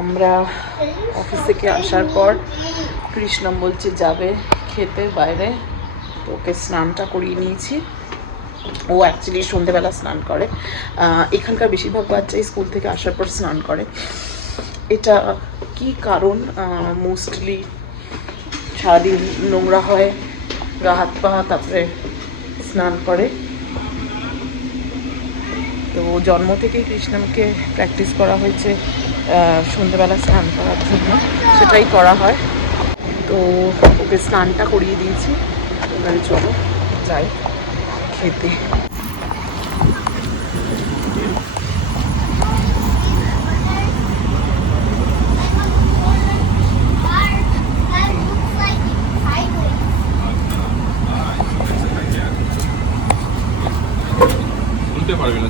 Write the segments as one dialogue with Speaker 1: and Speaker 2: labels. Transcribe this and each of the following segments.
Speaker 1: আমরা অফিস থেকে আসার পর কৃষ্ণম বলছে যাবে খেতে বাইরে। তো ওকে স্নানটা করিয়ে নিয়েছি। ও অ্যাকচুয়ালি সন্ধেবেলা স্নান করে। এখানকার বেশিরভাগ বাচ্চাই স্কুল থেকে আসার পর স্নান করে। এটা কি কারণ? মোস্টলি সারাদিন নোংরা হয়, গা হাত পা, তারপরে স্নান করে। তো জন্ম থেকেই কৃষ্ণমকে প্র্যাকটিস করা হয়েছে। আহ, সন্ধেবেলা স্নান করার জন্য সেটাই করা হয়। তো ওকে স্নানটা করিয়ে দিয়েছি। এবারে চলো যাই খেতে। পারবি না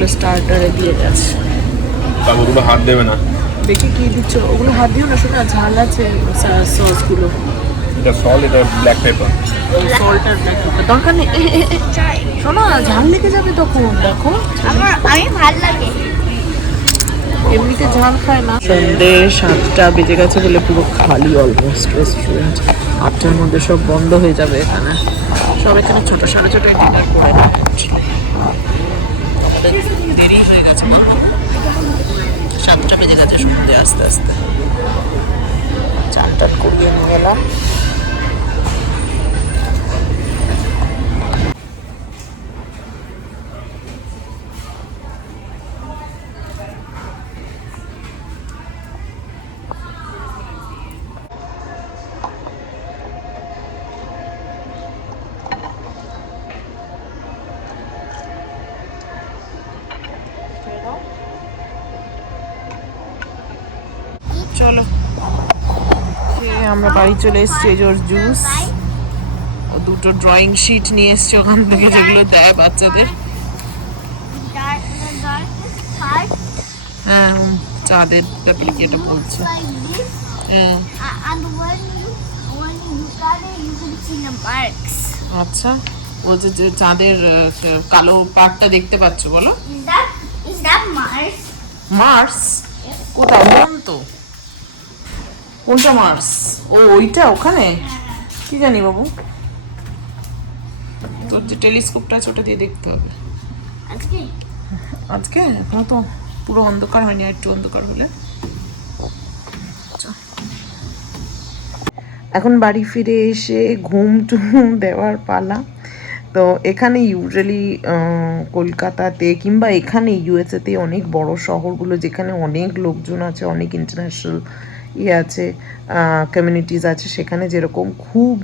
Speaker 1: ছ এগুলো স্টার্টারে দিয়ে গেছে
Speaker 2: ওগুলো হাত দেবে না।
Speaker 1: দেখি কি দিচ্ছ। ওগুলো হাত দিও না শোনা ঝাল আছে সসগুলো
Speaker 2: এটা সল এটা ব্ল্যাক পেপার
Speaker 1: সল্টার দরকার নেই। শোনো ঝাল লেগে যাবে তখন দেখো।
Speaker 3: আমার আমি ভালো লাগে।
Speaker 1: এমনিতে ঝাল খায় না। সন্ধে সাতটা বেজে গেছে বলে পুরো খালি অলমোস্ট রেস্টুরেন্ট আটটার মধ্যে সব বন্ধ হয়ে যাবে এখানে। সব এখানে ছোট সাড়ে ছোট ডিনার করে। দেরি হয়ে গেছে। সাতটা বেজে গেছে সন্ধ্যে আস্তে আস্তে। চান টান নিয়ে এলাম। চলো। আমরা বাড়ি চলে এসেছি ওর জুস ও দুটো ড্রয়িং শিট নিয়ে এসছে ওখান থেকে যেগুলো দেয় বাচ্চাদের। হ্যাঁ চাঁদের ব্যাপারে কি এটা বলছে। হ্যাঁ. আচ্ছা বলছে যে চাঁদের কালো পাটটা দেখতে পাচ্ছ বলো। মার্স মন তো। কোনটা মার্স ও ওইটা ওখানে? কি জানি বাবু? তোর যে টেলিস্কোপটা আছে ওটা দিয়ে দেখতে হবে। আজকে? এখনও তো পুরো অন্ধকার হয়নি একটু অন্ধকার হলে। এখন বাড়ি ফিরে এসে ঘুম টুম দেওয়ার পালা। তো এখানে ইউজুয়ালি কলকাতাতে কিংবা এখানে ইউএসএতে অনেক বড় শহরগুলো যেখানে অনেক লোকজন আছে অনেক ইন্টারন্যাশনাল ইয়ে আছে কমিউনিটিস আছে, সেখানে যেরকম খুব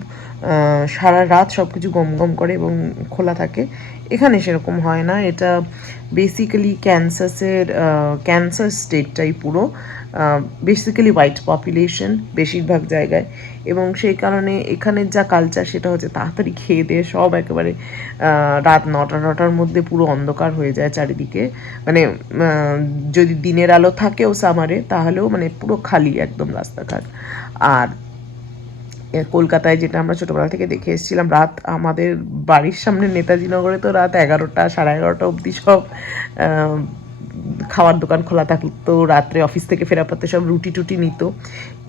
Speaker 1: সারা রাত সব কিছু গম গম করে এবং খোলা থাকে। এখানে সেরকম হয় না। এটা বেসিক্যালি ক্যান্সাসের ক্যান্সার স্টেটটাই পুরো। বেসিক্যালি হোয়াইট পপুলেশন বেশিরভাগ জায়গায়। এবং সেই কারণে এখানের যা কালচার সেটা হচ্ছে তাড়াতাড়ি খেয়ে দিয়ে সব একেবারে রাত নটা নটার মধ্যে পুরো অন্ধকার হয়ে যায় চারিদিকে। মানে যদি দিনের আলো থাকেও সামারে তাহলেও মানে পুরো খালি একদম রাস্তাঘাট। আর কলকাতায় যেটা আমরা ছোটোবেলা থেকে দেখে এসেছিলাম, রাত আমাদের বাড়ির সামনে নেতাজি নগরে তো রাত এগারোটা সাড়ে এগারোটা অবধি সব খাওয়ার দোকান খোলা থাকতো, রাত্রে অফিস থেকে ফেরা পথে সব রুটি টুটি নিত।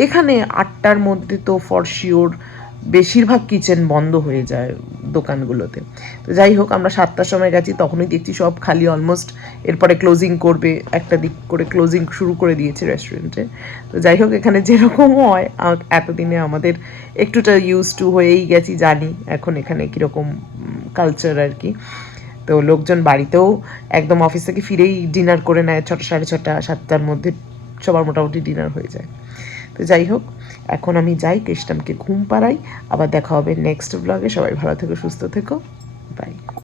Speaker 1: এখানে আটটার মধ্যে তো ফর শিওর বেশিরভাগ কিচেন বন্ধ হয়ে যায় দোকানগুলোতে। তো যাই হোক, আমরা সাতটার সময় গেছি, তখনই দেখছি সব খালি অলমোস্ট এরপরে ক্লোজিং করবে, একটা দিক করে ক্লোজিং শুরু করে দিয়েছে রেস্টুরেন্টে তো যাই হোক, এখানে যেরকম হয় এতদিনে আমাদের একটুটা ইউজ টু হয়েই গেছি, জানি এখন এখানে কীরকম কালচার আর কি। তো লোকজন বাড়িতেও একদম অফিস থেকে ফিরেই ডিনার করে নেয়, ছটা, সাড়ে ছটা, সাতটার মধ্যে সবার মোটামুটি ডিনার হয়ে যায়। তো যাই হোক, এখন আমি যাই কৃষ্ণামকে ঘুম পাড়াই, আবার দেখা হবে নেক্সট ব্লগে সবাই ভালো থেকো, সুস্থ থেকো। বাই